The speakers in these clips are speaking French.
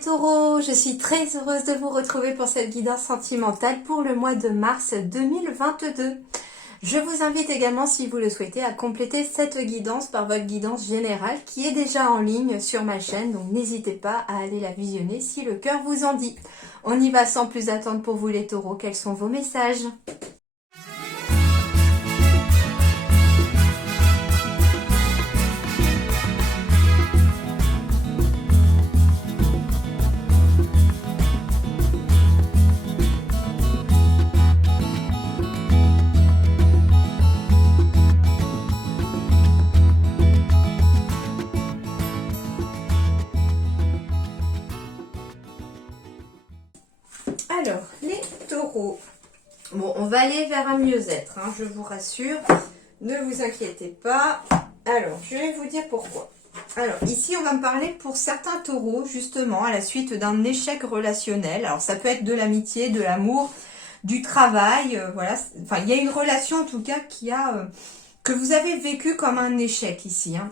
les taureaux, je suis très heureuse de vous retrouver pour cette guidance sentimentale pour le mois de mars 2022. Je vous invite également, si vous le souhaitez, à compléter cette guidance par votre guidance générale qui est déjà en ligne sur ma chaîne, donc n'hésitez pas à aller la visionner si le cœur vous en dit. On y va sans plus attendre pour vous les taureaux, quels sont vos messages ? Alors, les taureaux. Bon, on va aller vers un mieux-être, hein, je vous rassure. Ne vous inquiétez pas. Alors, je vais vous dire pourquoi. Alors, ici, on va me parler pour certains taureaux, justement, à la suite d'un échec relationnel. Alors, ça peut être de l'amitié, de l'amour, du travail, voilà. Enfin, il y a une relation, en tout cas, que vous avez vécu comme un échec ici, hein,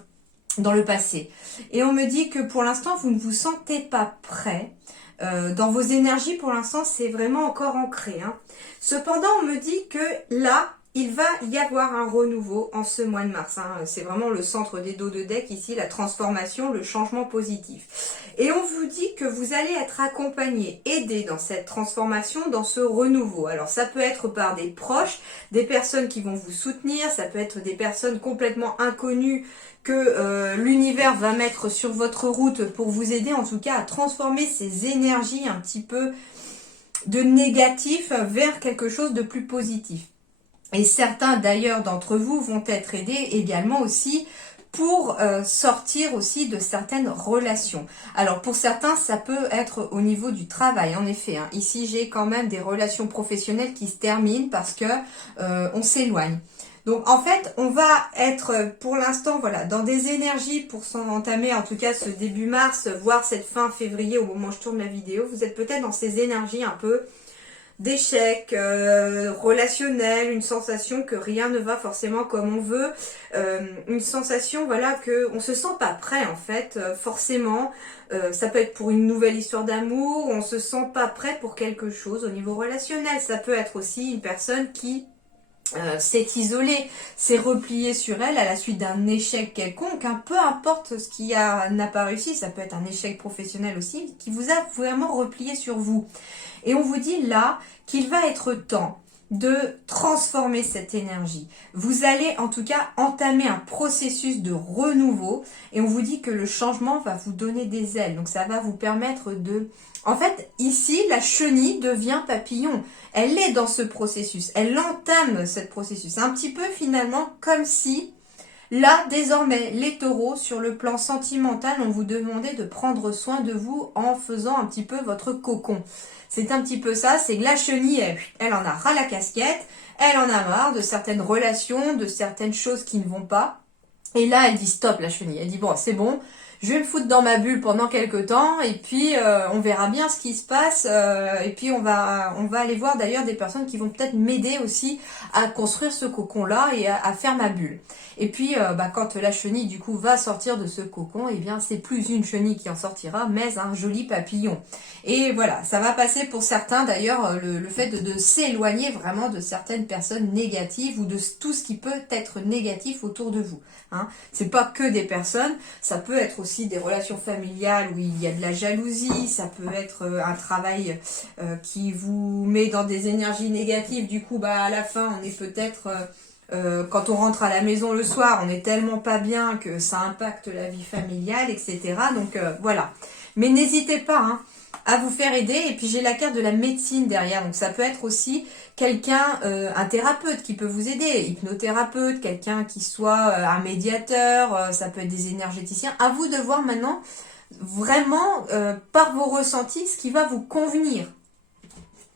dans le passé. Et on me dit que pour l'instant, vous ne vous sentez pas prêt. Dans vos énergies, pour l'instant, c'est vraiment encore ancré, hein. Cependant, on me dit que là, il va y avoir un renouveau en ce mois de mars, hein. C'est vraiment le centre des dos de deck ici, la transformation, le changement positif. Et on vous dit que vous allez être accompagné, aidé dans cette transformation, dans ce renouveau. Alors ça peut être par des proches, des personnes qui vont vous soutenir, ça peut être des personnes complètement inconnues que l'univers va mettre sur votre route pour vous aider en tout cas à transformer ces énergies un petit peu de négatif vers quelque chose de plus positif. Et certains d'ailleurs d'entre vous vont être aidés également aussi pour sortir aussi de certaines relations. Alors pour certains, ça peut être au niveau du travail, en effet, hein. Ici, j'ai quand même des relations professionnelles qui se terminent parce que on s'éloigne. Donc en fait, on va être pour l'instant voilà dans des énergies pour entamer en tout cas ce début mars, voire cette fin février au moment où je tourne la vidéo. Vous êtes peut-être dans ces énergies un peu d'échec relationnel, une sensation que rien ne va forcément comme on veut, une sensation voilà que on se sent pas prêt en fait, forcément. Ça peut être pour une nouvelle histoire d'amour, on se sent pas prêt pour quelque chose au niveau relationnel. Ça peut être aussi une personne qui s'est isolée, s'est repliée sur elle à la suite d'un échec quelconque, hein, peu importe ce qui n'a pas réussi, ça peut être un échec professionnel aussi, qui vous a vraiment replié sur vous. Et on vous dit là qu'il va être temps de transformer cette énergie. Vous allez en tout cas entamer un processus de renouveau et on vous dit que le changement va vous donner des ailes. Donc ça va vous permettre de... En fait, ici, la chenille devient papillon. Elle est dans ce processus. Elle entame ce processus. Un petit peu finalement comme si... Là, désormais, les taureaux, sur le plan sentimental, on vous demandait de prendre soin de vous en faisant un petit peu votre cocon. C'est un petit peu ça, c'est que la chenille, elle en a ras la casquette, elle en a marre de certaines relations, de certaines choses qui ne vont pas. Et là, elle dit stop, la chenille. Elle dit bon, c'est bon, je vais me foutre dans ma bulle pendant quelques temps et puis on verra bien ce qui se passe et puis on va aller voir d'ailleurs des personnes qui vont peut-être m'aider aussi à construire ce cocon là et à faire ma bulle. Et puis quand la chenille du coup va sortir de ce cocon, et bien c'est plus une chenille qui en sortira mais un joli papillon. Et voilà, ça va passer pour certains d'ailleurs le fait de s'éloigner vraiment de certaines personnes négatives ou de tout ce qui peut être négatif autour de vous, hein. C'est pas que des personnes, ça peut être aussi des relations familiales où il y a de la jalousie, ça peut être un travail qui vous met dans des énergies négatives, du coup à la fin on est peut-être quand on rentre à la maison le soir, on est tellement pas bien que ça impacte la vie familiale, etc. Donc voilà. Mais n'hésitez pas hein, à vous faire aider. Et puis j'ai la carte de la médecine derrière. Donc ça peut être aussi quelqu'un, un thérapeute qui peut vous aider, hypnothérapeute, quelqu'un qui soit un médiateur, ça peut être des énergéticiens. À vous de voir maintenant vraiment par vos ressentis ce qui va vous convenir.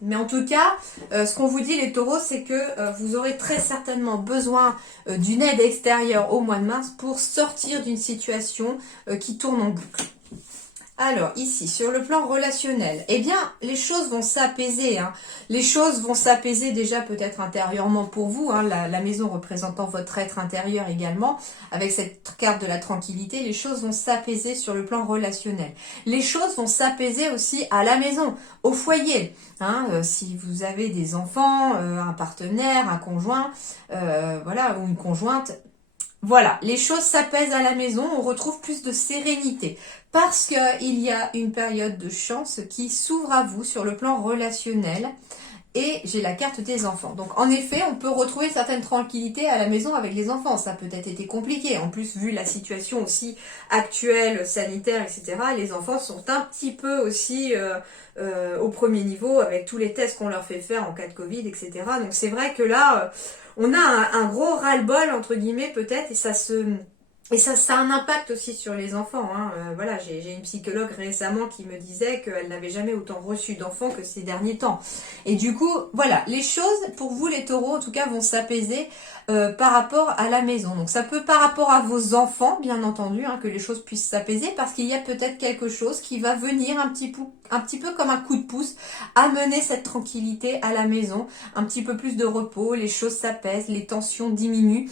Mais en tout cas, ce qu'on vous dit les taureaux, c'est que vous aurez très certainement besoin d'une aide extérieure au mois de mars pour sortir d'une situation qui tourne en boucle. Alors, ici, sur le plan relationnel, eh bien, les choses vont s'apaiser. Hein. Les choses vont s'apaiser déjà peut-être intérieurement pour vous, hein, la maison représentant votre être intérieur également. Avec cette carte de la tranquillité, les choses vont s'apaiser sur le plan relationnel. Les choses vont s'apaiser aussi à la maison, au foyer. Hein, si vous avez des enfants, un partenaire, un conjoint, voilà, ou une conjointe, voilà, les choses s'apaisent à la maison, on retrouve plus de sérénité parce qu'il y a une période de chance qui s'ouvre à vous sur le plan relationnel et j'ai la carte des enfants. Donc en effet, on peut retrouver une certaine tranquillité à la maison avec les enfants. Ça a peut-être été compliqué. En plus, vu la situation aussi actuelle, sanitaire, etc., les enfants sont un petit peu aussi au premier niveau avec tous les tests qu'on leur fait faire en cas de Covid, etc. Donc c'est vrai que là, on a un gros ras-le-bol, entre guillemets, peut-être, et ça a un impact aussi sur les enfants. Hein. Voilà, j'ai une psychologue récemment qui me disait qu'elle n'avait jamais autant reçu d'enfants que ces derniers temps. Et du coup, voilà, les choses, pour vous les taureaux, en tout cas, vont s'apaiser par rapport à la maison. Donc ça peut par rapport à vos enfants, bien entendu, hein, que les choses puissent s'apaiser, parce qu'il y a peut-être quelque chose qui va venir un petit peu comme un coup de pouce, amener cette tranquillité à la maison, un petit peu plus de repos, les choses s'apaisent, les tensions diminuent.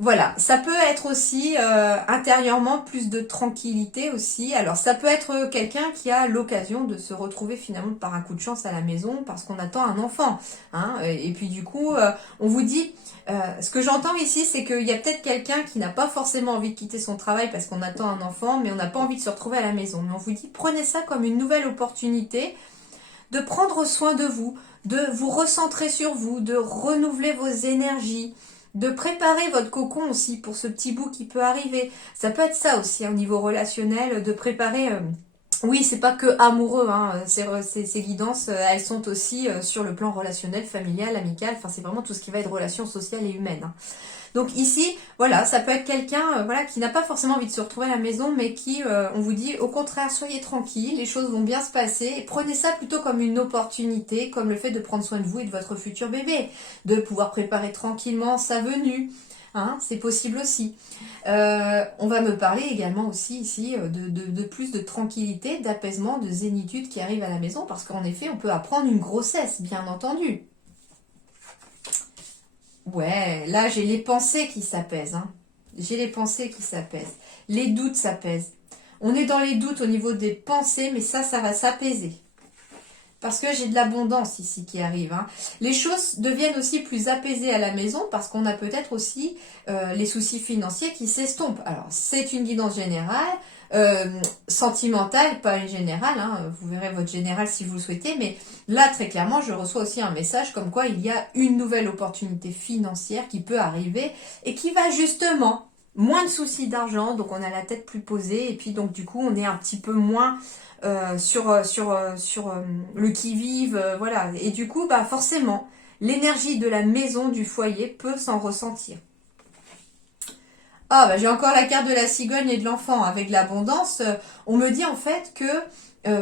Voilà, ça peut être aussi intérieurement plus de tranquillité aussi. Alors ça peut être quelqu'un qui a l'occasion de se retrouver finalement par un coup de chance à la maison parce qu'on attend un enfant. Hein, et puis du coup, on vous dit, ce que j'entends ici, c'est qu'il y a peut-être quelqu'un qui n'a pas forcément envie de quitter son travail parce qu'on attend un enfant, mais on n'a pas envie de se retrouver à la maison. Mais on vous dit, prenez ça comme une nouvelle opportunité de prendre soin de vous recentrer sur vous, de renouveler vos énergies, de préparer votre cocon aussi pour ce petit bout qui peut arriver. Ça peut être ça aussi hein, au niveau relationnel, de préparer... oui, c'est pas que amoureux, hein, ces guidances, elles sont aussi sur le plan relationnel, familial, amical, enfin c'est vraiment tout ce qui va être relations sociales et humaines. Hein. Donc ici, voilà, ça peut être quelqu'un voilà, qui n'a pas forcément envie de se retrouver à la maison, mais qui, on vous dit, au contraire, soyez tranquille, les choses vont bien se passer. Et prenez ça plutôt comme une opportunité, comme le fait de prendre soin de vous et de votre futur bébé, de pouvoir préparer tranquillement sa venue. Hein, c'est possible aussi. On va me parler également aussi ici de plus de tranquillité, d'apaisement, de zénitude qui arrive à la maison, parce qu'en effet, on peut apprendre une grossesse, bien entendu. Ouais, là j'ai les pensées qui s'apaisent. Hein. J'ai les pensées qui s'apaisent. Les doutes s'apaisent. On est dans les doutes au niveau des pensées, mais ça va s'apaiser. Parce que j'ai de l'abondance ici qui arrive. Hein. Les choses deviennent aussi plus apaisées à la maison parce qu'on a peut-être aussi les soucis financiers qui s'estompent. Alors, c'est une guidance générale, sentimentale, pas une générale. Hein. Vous verrez votre générale si vous le souhaitez. Mais là, très clairement, je reçois aussi un message comme quoi il y a une nouvelle opportunité financière qui peut arriver et qui va justement moins de soucis d'argent. Donc, on a la tête plus posée et puis donc du coup, on est un petit peu moins... sur le qui-vive, voilà. Et du coup, bah forcément, l'énergie de la maison, du foyer peut s'en ressentir. Ah, bah j'ai encore la carte de la cigogne et de l'enfant avec l'abondance. On me dit en fait que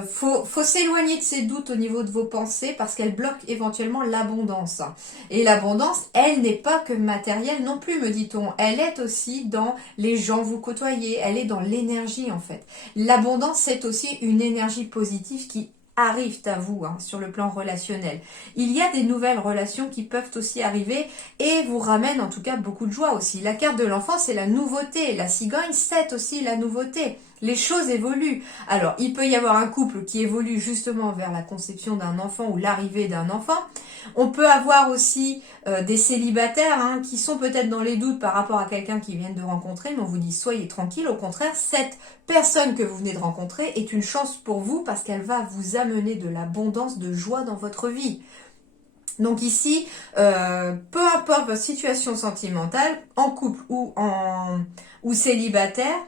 faut s'éloigner de ces doutes au niveau de vos pensées parce qu'elles bloquent éventuellement l'abondance. Et l'abondance, elle n'est pas que matérielle non plus, me dit-on. Elle est aussi dans les gens que vous côtoyez. Elle est dans l'énergie en fait. L'abondance, c'est aussi une énergie positive qui arrivent à vous hein, sur le plan relationnel. Il y a des nouvelles relations qui peuvent aussi arriver et vous ramènent en tout cas beaucoup de joie aussi. La carte de l'enfant, c'est la nouveauté. La cigogne, c'est aussi la nouveauté. Les choses évoluent. Alors, il peut y avoir un couple qui évolue justement vers la conception d'un enfant ou l'arrivée d'un enfant. On peut avoir aussi des célibataires hein, qui sont peut-être dans les doutes par rapport à quelqu'un qu'ils viennent de rencontrer, mais on vous dit soyez tranquille. Au contraire, cette personne que vous venez de rencontrer est une chance pour vous parce qu'elle va vous amener de l'abondance, de joie dans votre vie. Donc ici, peu importe votre situation sentimentale, en couple ou célibataire,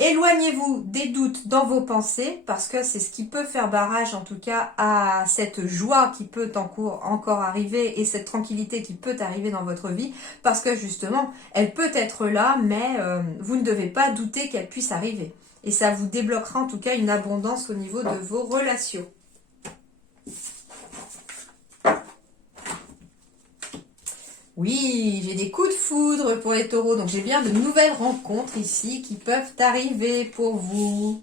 éloignez-vous des doutes dans vos pensées parce que c'est ce qui peut faire barrage en tout cas à cette joie qui peut encore arriver et cette tranquillité qui peut arriver dans votre vie parce que justement elle peut être là mais vous ne devez pas douter qu'elle puisse arriver et ça vous débloquera en tout cas une abondance au niveau de vos relations. Oui, j'ai des coups de foudre pour les taureaux, donc j'ai bien de nouvelles rencontres ici qui peuvent arriver pour vous.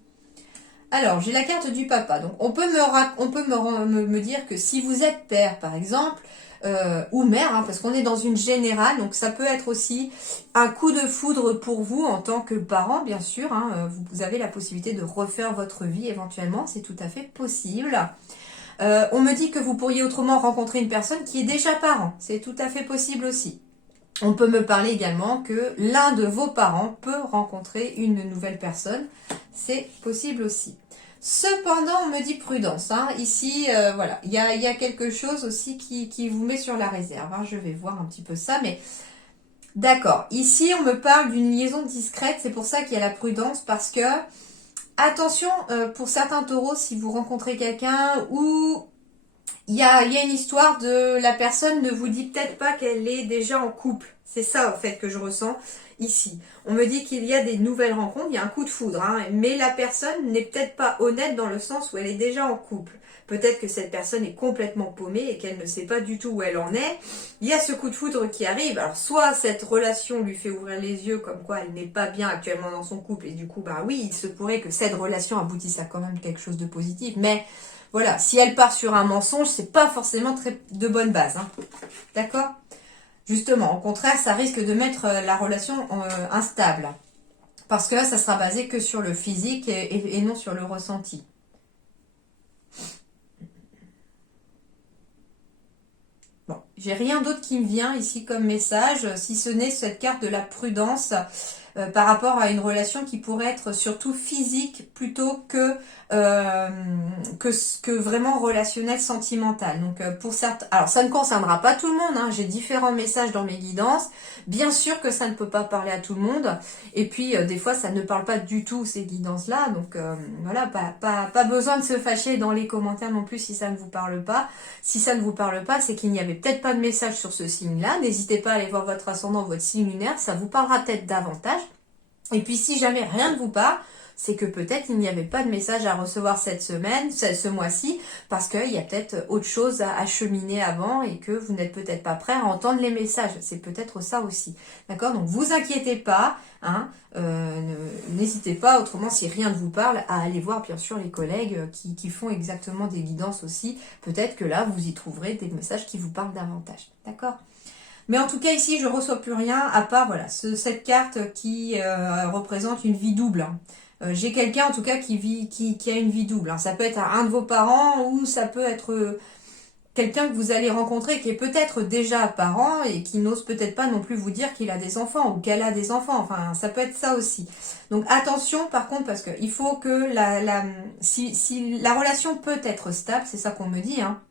Alors, j'ai la carte du papa. Donc, on peut me dire que si vous êtes père, par exemple, ou mère, hein, parce qu'on est dans une générale, donc ça peut être aussi un coup de foudre pour vous en tant que parent, bien sûr. Hein, vous avez la possibilité de refaire votre vie éventuellement, c'est tout à fait possible. On me dit que vous pourriez autrement rencontrer une personne qui est déjà parent, c'est tout à fait possible aussi. On peut me parler également que l'un de vos parents peut rencontrer une nouvelle personne, c'est possible aussi. Cependant, on me dit prudence. Hein. Ici, voilà, il y a quelque chose aussi qui vous met sur la réserve. Hein. Je vais voir un petit peu ça, mais d'accord. Ici, on me parle d'une liaison discrète. C'est pour ça qu'il y a la prudence, parce que attention, pour certains taureaux, si vous rencontrez quelqu'un où il y a une histoire de la personne ne vous dit peut-être pas qu'elle est déjà en couple. C'est ça, en fait, que je ressens ici. On me dit qu'il y a des nouvelles rencontres, il y a un coup de foudre, hein, mais la personne n'est peut-être pas honnête dans le sens où elle est déjà en couple. Peut-être que cette personne est complètement paumée et qu'elle ne sait pas du tout où elle en est. Il y a ce coup de foudre qui arrive. Alors, soit cette relation lui fait ouvrir les yeux comme quoi elle n'est pas bien actuellement dans son couple et du coup, bah oui, il se pourrait que cette relation aboutisse à quand même quelque chose de positif. Mais voilà, si elle part sur un mensonge, c'est pas forcément très de bonne base. Hein. D'accord? Justement, au contraire, ça risque de mettre la relation instable. Parce que là, ça sera basé que sur le physique et non sur le ressenti. Bon, j'ai rien d'autre qui me vient ici comme message, si ce n'est cette carte de la prudence par rapport à une relation qui pourrait être surtout physique plutôt euh, que vraiment relationnel, sentimental. Donc pour certains, alors ça ne concernera pas tout le monde, hein, j'ai différents messages dans mes guidances. Bien sûr que ça ne peut pas parler à tout le monde. Et puis des fois ça ne parle pas du tout ces guidances-là. Donc voilà, pas besoin de se fâcher dans les commentaires non plus si ça ne vous parle pas. Si ça ne vous parle pas, c'est qu'il n'y avait peut-être pas de message sur ce signe-là. N'hésitez pas à aller voir votre ascendant, votre signe lunaire, ça vous parlera peut-être davantage. Et puis si jamais rien ne vous parle, c'est que peut-être il n'y avait pas de message à recevoir cette semaine, ce mois-ci, parce qu'il y a peut-être autre chose à acheminer avant et que vous n'êtes peut-être pas prêt à entendre les messages. C'est peut-être ça aussi. D'accord? Donc vous inquiétez pas, hein, n'hésitez pas, autrement si rien ne vous parle, à aller voir bien sûr les collègues qui font exactement des guidances aussi. Peut-être que là, vous y trouverez des messages qui vous parlent davantage. D'accord? Mais en tout cas, ici, je ne reçois plus rien, à part voilà, cette carte qui représente une vie double. Hein. J'ai quelqu'un, en tout cas, qui a une vie double. Hein. Ça peut être un de vos parents ou ça peut être quelqu'un que vous allez rencontrer qui est peut-être déjà parent et qui n'ose peut-être pas non plus vous dire qu'il a des enfants ou qu'elle a des enfants. Enfin, ça peut être ça aussi. Donc, attention, par contre, parce qu'il faut que si la relation peut être stable, c'est ça qu'on me dit, hein.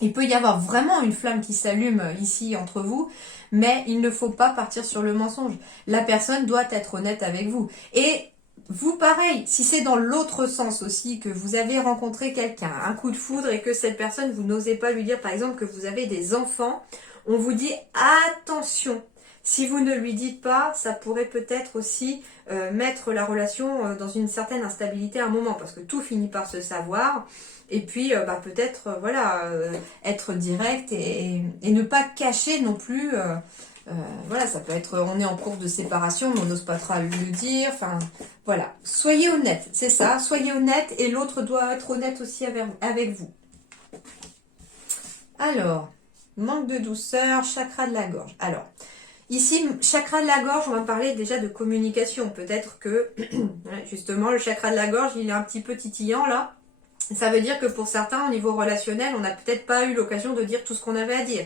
Il peut y avoir vraiment une flamme qui s'allume ici entre vous, mais il ne faut pas partir sur le mensonge. La personne doit être honnête avec vous. Et vous, pareil, si c'est dans l'autre sens aussi, que vous avez rencontré quelqu'un, un coup de foudre, et que cette personne, vous n'osez pas lui dire, par exemple, que vous avez des enfants, on vous dit attention. Si vous ne lui dites pas, ça pourrait peut-être aussi mettre la relation dans une certaine instabilité à un moment, parce que tout finit par se savoir. Et puis, peut-être, voilà, être direct et ne pas cacher non plus. Voilà, ça peut être, on est en cours de séparation, mais on n'ose pas trop le dire. Enfin, voilà. Soyez honnête, c'est ça. Soyez honnête et l'autre doit être honnête aussi avec vous. Alors, manque de douceur, chakra de la gorge. Alors, ici, chakra de la gorge, on va parler déjà de communication. Peut-être que, justement, le chakra de la gorge, il est un petit peu titillant là. Ça veut dire que pour certains, au niveau relationnel, on n'a peut-être pas eu l'occasion de dire tout ce qu'on avait à dire.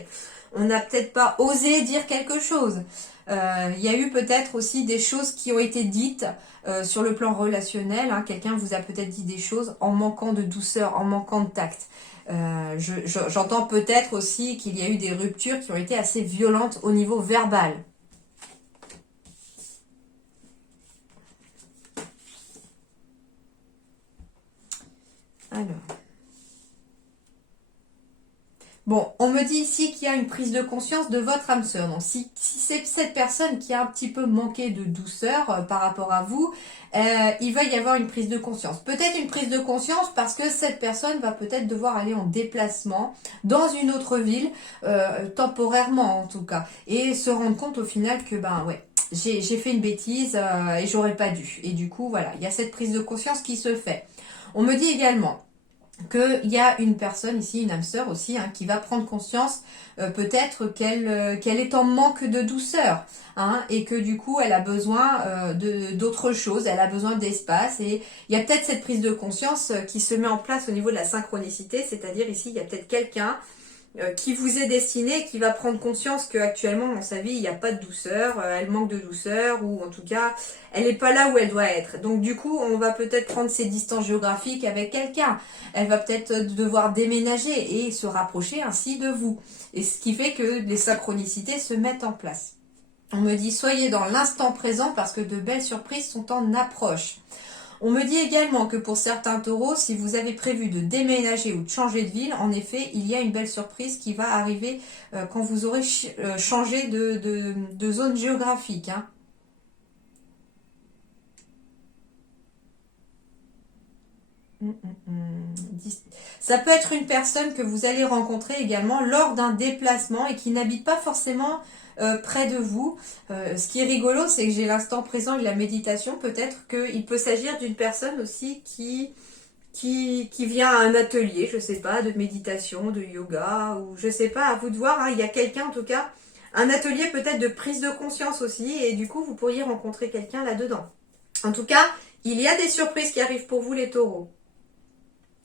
On n'a peut-être pas osé dire quelque chose. Il y a eu peut-être aussi des choses qui ont été dites sur le plan relationnel. Hein. Quelqu'un vous a peut-être dit des choses en manquant de douceur, en manquant de tact. J'entends peut-être aussi qu'il y a eu des ruptures qui ont été assez violentes au niveau verbal. Alors. Bon, on me dit ici qu'il y a une prise de conscience de votre âme sœur. Donc, si c'est cette personne qui a un petit peu manqué de douceur par rapport à vous, il va y avoir une prise de conscience. Peut-être une prise de conscience parce que cette personne va peut-être devoir aller en déplacement dans une autre ville, temporairement en tout cas, et se rendre compte au final que, ben ouais, j'ai fait une bêtise et j'aurais pas dû. Et du coup, voilà, il y a cette prise de conscience qui se fait. On me dit également qu'il y a une personne ici, une âme sœur aussi, hein, qui va prendre conscience peut-être qu'elle est en manque de douceur, hein, et que du coup elle a besoin d'autre chose, elle a besoin d'espace, et il y a peut-être cette prise de conscience qui se met en place au niveau de la synchronicité, c'est-à-dire ici il y a peut-être quelqu'un qui vous est destiné, qui va prendre conscience qu'actuellement dans sa vie il n'y a pas de douceur, elle manque de douceur, ou en tout cas elle n'est pas là où elle doit être. Donc du coup on va peut-être prendre ses distances géographiques avec quelqu'un, elle va peut-être devoir déménager et se rapprocher ainsi de vous. Et ce qui fait que les synchronicités se mettent en place. On me dit soyez dans l'instant présent parce que de belles surprises sont en approche. On me dit également que pour certains taureaux, si vous avez prévu de déménager ou de changer de ville, en effet, il y a une belle surprise qui va arriver quand vous aurez changé de zone géographique. Hein. Ça peut être une personne que vous allez rencontrer également lors d'un déplacement et qui n'habite pas forcément près de vous. Ce qui est rigolo, c'est que j'ai l'instant présent et la méditation. Peut-être qu'il peut s'agir d'une personne aussi qui vient à un atelier, je sais pas, de méditation, de yoga, ou je sais pas, à vous de voir. Hein, il y a quelqu'un en tout cas, un atelier peut-être de prise de conscience aussi, et du coup vous pourriez rencontrer quelqu'un là-dedans. En tout cas, il y a des surprises qui arrivent pour vous les taureaux.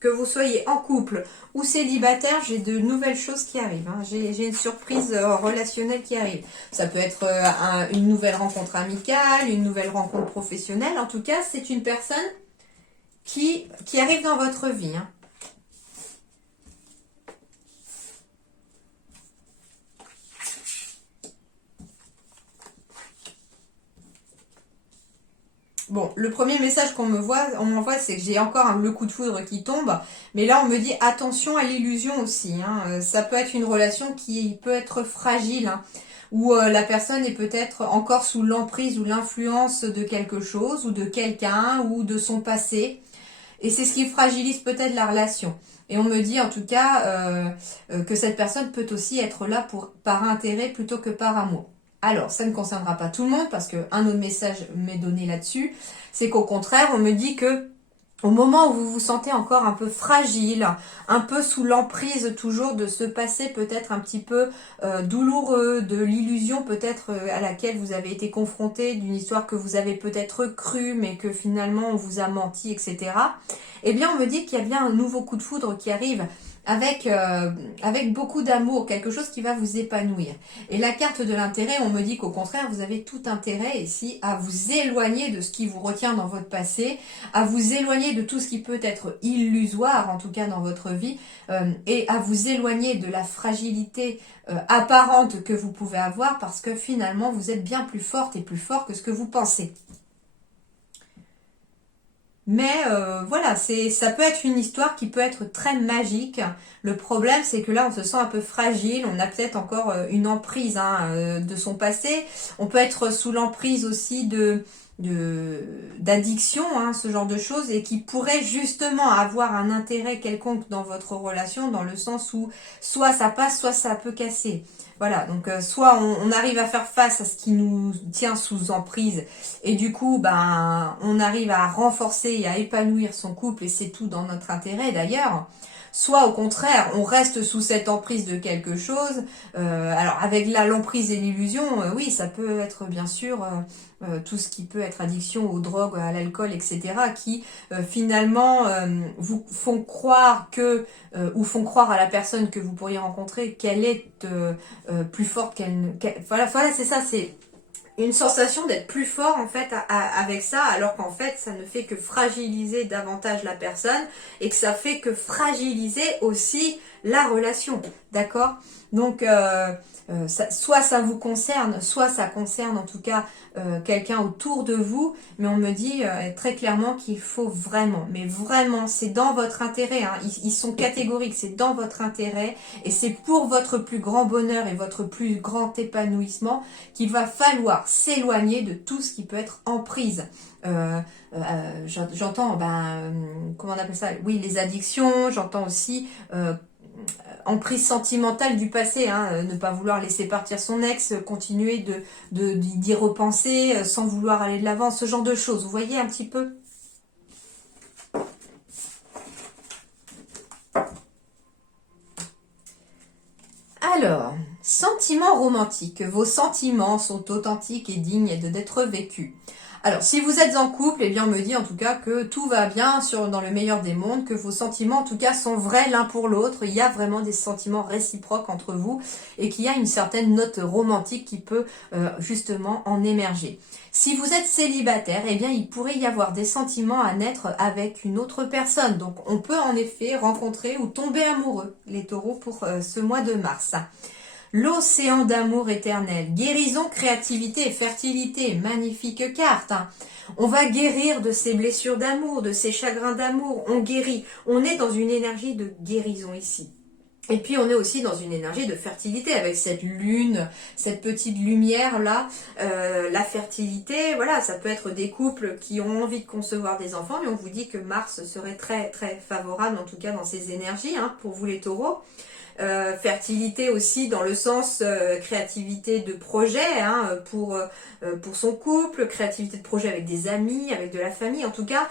Que vous soyez en couple ou célibataire, j'ai de nouvelles choses qui arrivent. Hein. J'ai une surprise relationnelle qui arrive. Ça peut être une nouvelle rencontre amicale, une nouvelle rencontre professionnelle. En tout cas, c'est une personne qui arrive dans votre vie. Hein. Bon, le premier message qu'on m'envoie, c'est que j'ai encore le coup de foudre qui tombe. Mais là, on me dit attention à l'illusion aussi. Hein. Ça peut être une relation qui peut être fragile, hein, où la personne est peut-être encore sous l'emprise ou l'influence de quelque chose, ou de quelqu'un, ou de son passé. Et c'est ce qui fragilise peut-être la relation. Et on me dit en tout cas que cette personne peut aussi être là par intérêt plutôt que par amour. Alors, ça ne concernera pas tout le monde parce qu'un autre message m'est donné là-dessus. C'est qu'au contraire, on me dit que au moment où vous vous sentez encore un peu fragile, un peu sous l'emprise toujours de ce passé peut-être un petit peu douloureux, de l'illusion peut-être à laquelle vous avez été confronté, d'une histoire que vous avez peut-être crue mais que finalement on vous a menti, etc. Eh bien on me dit qu'il y a bien un nouveau coup de foudre qui arrive avec beaucoup d'amour, quelque chose qui va vous épanouir. Et la carte de l'intérêt, on me dit qu'au contraire, vous avez tout intérêt ici à vous éloigner de ce qui vous retient dans votre passé, à vous éloigner de tout ce qui peut être illusoire, en tout cas dans votre vie, et à vous éloigner de la fragilité apparente que vous pouvez avoir, parce que finalement, vous êtes bien plus forte et plus fort que ce que vous pensez. Mais voilà, ça peut être une histoire qui peut être très magique. Le problème, c'est que là, on se sent un peu fragile. On a peut-être encore une emprise de son passé. On peut être sous l'emprise aussi d'addiction, hein, ce genre de choses, et qui pourrait justement avoir un intérêt quelconque dans votre relation, dans le sens où soit ça passe, soit ça peut casser. Voilà, donc soit on arrive à faire face à ce qui nous tient sous emprise et du coup, ben, on arrive à renforcer et à épanouir son couple et c'est tout dans notre intérêt d'ailleurs. Soit au contraire, on reste sous cette emprise de quelque chose. Alors avec l'emprise et l'illusion, oui, ça peut être bien sûr tout ce qui peut être addiction aux drogues, à l'alcool, etc. qui finalement vous font croire ou font croire à la personne que vous pourriez rencontrer qu'elle est plus forte voilà, c'est ça, c'est une sensation d'être plus fort en fait avec ça, alors qu'en fait ça ne fait que fragiliser davantage la personne et que ça fait que fragiliser aussi la relation, d'accord? Donc soit ça vous concerne, soit ça concerne en tout cas quelqu'un autour de vous, mais on me dit très clairement qu'il faut vraiment, mais vraiment, c'est dans votre intérêt, hein, ils sont catégoriques, c'est dans votre intérêt et c'est pour votre plus grand bonheur et votre plus grand épanouissement qu'il va falloir s'éloigner de tout ce qui peut être emprise. J'entends, comment on appelle ça? Oui, les addictions, j'entends aussi emprise sentimentale du passé, hein, ne pas vouloir laisser partir son ex, continuer d'y repenser sans vouloir aller de l'avant, ce genre de choses. Vous voyez un petit peu? Alors, sentiments romantiques. Vos sentiments sont authentiques et dignes d'être vécus. Alors, si vous êtes en couple, eh bien, on me dit en tout cas que tout va bien dans le meilleur des mondes, que vos sentiments en tout cas sont vrais l'un pour l'autre. Il y a vraiment des sentiments réciproques entre vous et qu'il y a une certaine note romantique qui peut justement en émerger. Si vous êtes célibataire, eh bien, il pourrait y avoir des sentiments à naître avec une autre personne. Donc, on peut en effet rencontrer ou tomber amoureux, les taureaux, pour ce mois de mars. L'océan d'amour éternel, guérison, créativité et fertilité, magnifique carte. On va guérir de ces blessures d'amour, de ces chagrins d'amour, on guérit. On est dans une énergie de guérison ici. Et puis on est aussi dans une énergie de fertilité avec cette lune, cette petite lumière là, la fertilité, voilà, ça peut être des couples qui ont envie de concevoir des enfants, mais on vous dit que Mars serait très très favorable en tout cas dans ces énergies pour vous les taureaux. Fertilité aussi dans le sens créativité de projet pour son couple, créativité de projet avec des amis, avec de la famille. En tout cas,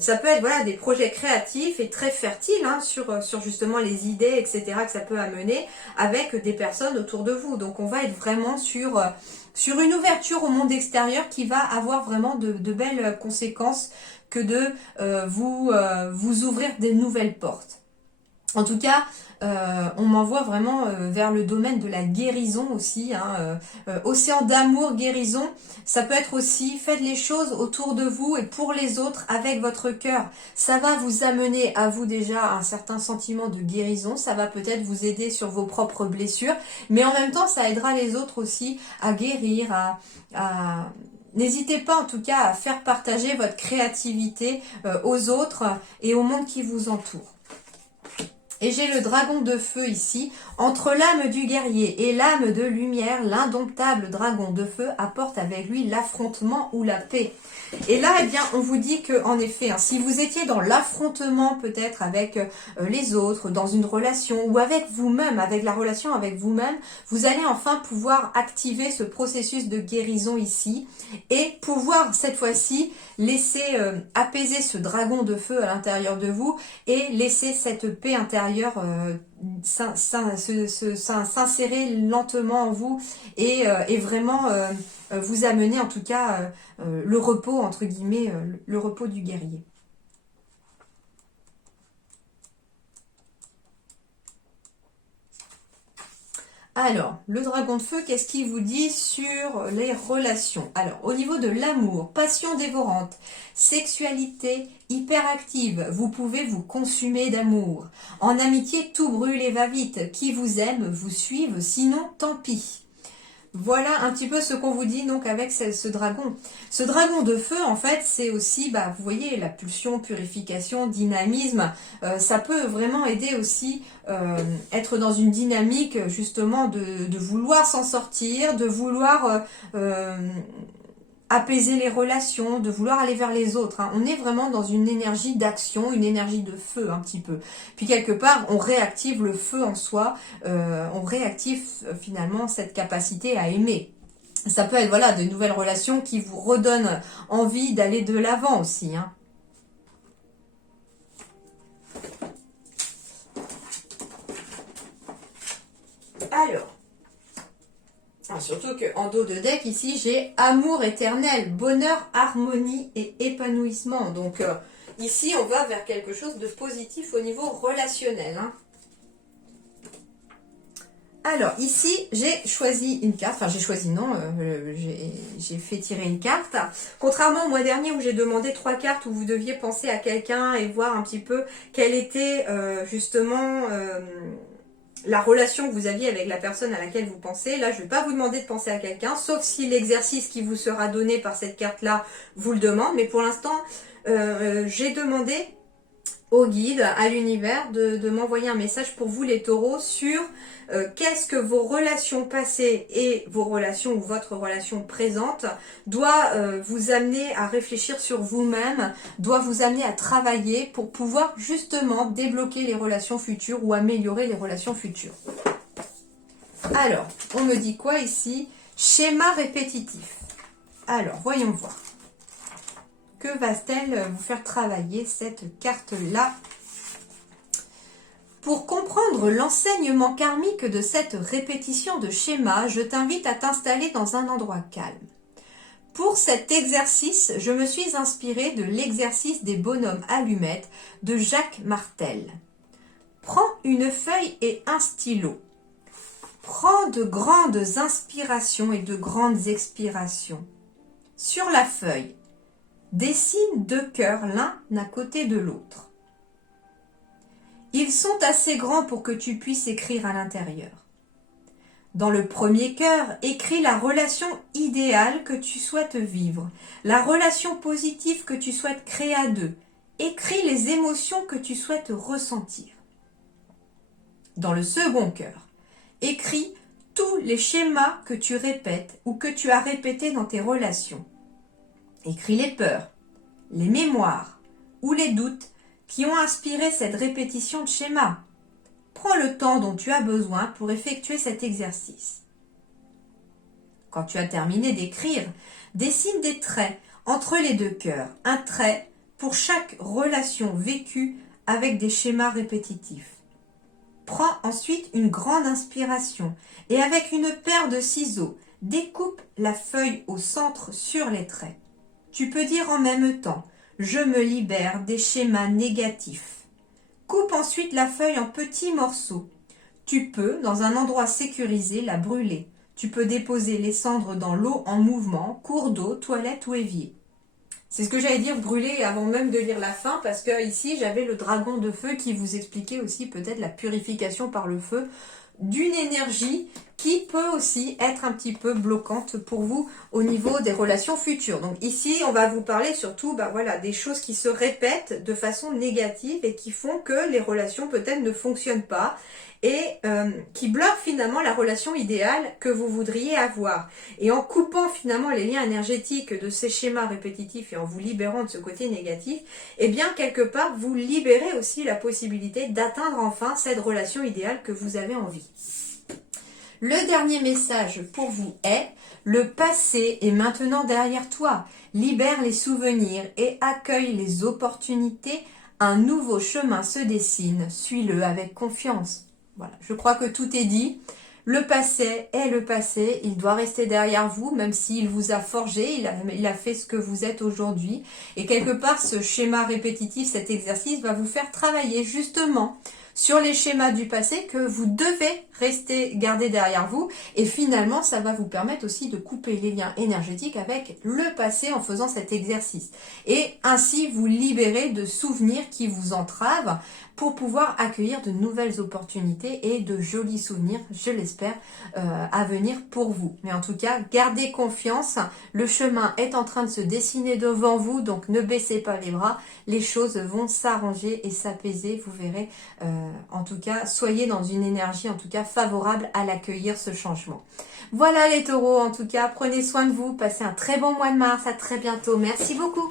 ça peut être voilà des projets créatifs et très fertiles sur justement les idées, etc. que ça peut amener avec des personnes autour de vous. Donc on va être vraiment sur une ouverture au monde extérieur qui va avoir vraiment de belles conséquences que de vous ouvrir des nouvelles portes. En tout cas, on m'envoie vraiment vers le domaine de la guérison aussi. Océan d'amour, guérison, ça peut être aussi, faites les choses autour de vous et pour les autres avec votre cœur. Ça va vous amener à vous déjà un certain sentiment de guérison. Ça va peut-être vous aider sur vos propres blessures. Mais en même temps, ça aidera les autres aussi à guérir, N'hésitez pas en tout cas à faire partager votre créativité aux autres et au monde qui vous entoure. Et j'ai le dragon de feu ici. Entre l'âme du guerrier et l'âme de lumière, l'indomptable dragon de feu apporte avec lui l'affrontement ou la paix. Et là, eh bien, on vous dit que, en effet, si vous étiez dans l'affrontement peut-être avec les autres, dans une relation ou avec vous-même, avec la relation avec vous-même, vous allez enfin pouvoir activer ce processus de guérison ici et pouvoir cette fois-ci laisser apaiser ce dragon de feu à l'intérieur de vous et laisser cette paix intérieure s'insérer lentement en vous et vraiment vous amener en tout cas le repos, entre guillemets, le repos du guerrier. Alors, le dragon de feu, qu'est-ce qu'il vous dit sur les relations? Alors, au niveau de l'amour, passion dévorante, sexualité hyperactive, vous pouvez vous consumer d'amour. En amitié, tout brûle et va vite. Qui vous aime, vous suive, sinon tant pis. Voilà un petit peu ce qu'on vous dit donc avec ce dragon. Ce dragon de feu, en fait, c'est aussi, vous voyez, la pulsion, purification, dynamisme. Ça peut vraiment aider aussi être dans une dynamique justement de vouloir s'en sortir, de vouloir apaiser les relations, de vouloir aller vers les autres. On est vraiment dans une énergie d'action, une énergie de feu un petit peu. Puis quelque part, on réactive le feu en soi, on réactive finalement cette capacité à aimer. Ça peut être voilà de nouvelles relations qui vous redonnent envie d'aller de l'avant aussi. Alors, surtout qu'en dos de deck, ici, j'ai amour éternel, bonheur, harmonie et épanouissement. Donc, ici, on va vers quelque chose de positif au niveau relationnel. Alors, ici, j'ai choisi une carte. Enfin, j'ai choisi, non, j'ai fait tirer une carte. Contrairement au mois dernier où j'ai demandé 3 cartes où vous deviez penser à quelqu'un et voir un petit peu quelle était justement la relation que vous aviez avec la personne à laquelle vous pensez. Là, je ne vais pas vous demander de penser à quelqu'un, sauf si l'exercice qui vous sera donné par cette carte-là vous le demande. Mais pour l'instant, j'ai demandé au guide, à l'univers, de m'envoyer un message pour vous les taureaux sur qu'est-ce que vos relations passées et vos relations ou votre relation présente doit vous amener à réfléchir sur vous-même, doit vous amener à travailler pour pouvoir justement débloquer les relations futures ou améliorer les relations futures. Alors, on me dit quoi ici? Schéma répétitif. Alors, voyons voir. Que va-t-elle vous faire travailler cette carte-là? Pour comprendre l'enseignement karmique de cette répétition de schéma, je t'invite à t'installer dans un endroit calme. Pour cet exercice, je me suis inspirée de l'exercice des bonhommes allumettes de Jacques Martel. Prends une feuille et un stylo. Prends de grandes inspirations et de grandes expirations. Sur la feuille, dessine 2 cœurs l'un à côté de l'autre. Ils sont assez grands pour que tu puisses écrire à l'intérieur. Dans le premier cœur, écris la relation idéale que tu souhaites vivre, la relation positive que tu souhaites créer à deux. Écris les émotions que tu souhaites ressentir. Dans le second cœur, écris tous les schémas que tu répètes ou que tu as répétés dans tes relations. Écris les peurs, les mémoires ou les doutes qui ont inspiré cette répétition de schéma. Prends le temps dont tu as besoin pour effectuer cet exercice. Quand tu as terminé d'écrire, dessine des traits entre les 2 cœurs, un trait pour chaque relation vécue avec des schémas répétitifs. Prends ensuite une grande inspiration et avec une paire de ciseaux, découpe la feuille au centre sur les traits. Tu peux dire en même temps « Je me libère des schémas négatifs ». Coupe ensuite la feuille en petits morceaux. Tu peux, dans un endroit sécurisé, la brûler. Tu peux déposer les cendres dans l'eau en mouvement, cours d'eau, toilette ou évier. C'est ce que j'allais dire, brûler avant même de lire la fin, parce que ici j'avais le dragon de feu qui vous expliquait aussi peut-être la purification par le feu d'une énergie qui peut aussi être un petit peu bloquante pour vous au niveau des relations futures. Donc ici, on va vous parler surtout des choses qui se répètent de façon négative et qui font que les relations peut-être ne fonctionnent pas et qui bloquent finalement la relation idéale que vous voudriez avoir. Et en coupant finalement les liens énergétiques de ces schémas répétitifs et en vous libérant de ce côté négatif, eh bien quelque part vous libérez aussi la possibilité d'atteindre enfin cette relation idéale que vous avez envie. Le dernier message pour vous est « Le passé est maintenant derrière toi. Libère les souvenirs et accueille les opportunités. Un nouveau chemin se dessine. Suis-le avec confiance. » Voilà, je crois que tout est dit. Le passé est le passé. Il doit rester derrière vous, même s'il vous a forgé. Il a fait ce que vous êtes aujourd'hui. Et quelque part, ce schéma répétitif, cet exercice va vous faire travailler justement sur les schémas du passé que vous devez garder derrière vous et finalement ça va vous permettre aussi de couper les liens énergétiques avec le passé en faisant cet exercice et ainsi vous libérer de souvenirs qui vous entravent pour pouvoir accueillir de nouvelles opportunités et de jolis souvenirs, je l'espère, à venir pour vous. Mais en tout cas, gardez confiance, le chemin est en train de se dessiner devant vous, donc ne baissez pas les bras, les choses vont s'arranger et s'apaiser, vous verrez. En tout cas, soyez dans une énergie en tout cas favorable à l'accueillir ce changement. Voilà les taureaux, en tout cas, prenez soin de vous, passez un très bon mois de mars, à très bientôt, merci beaucoup.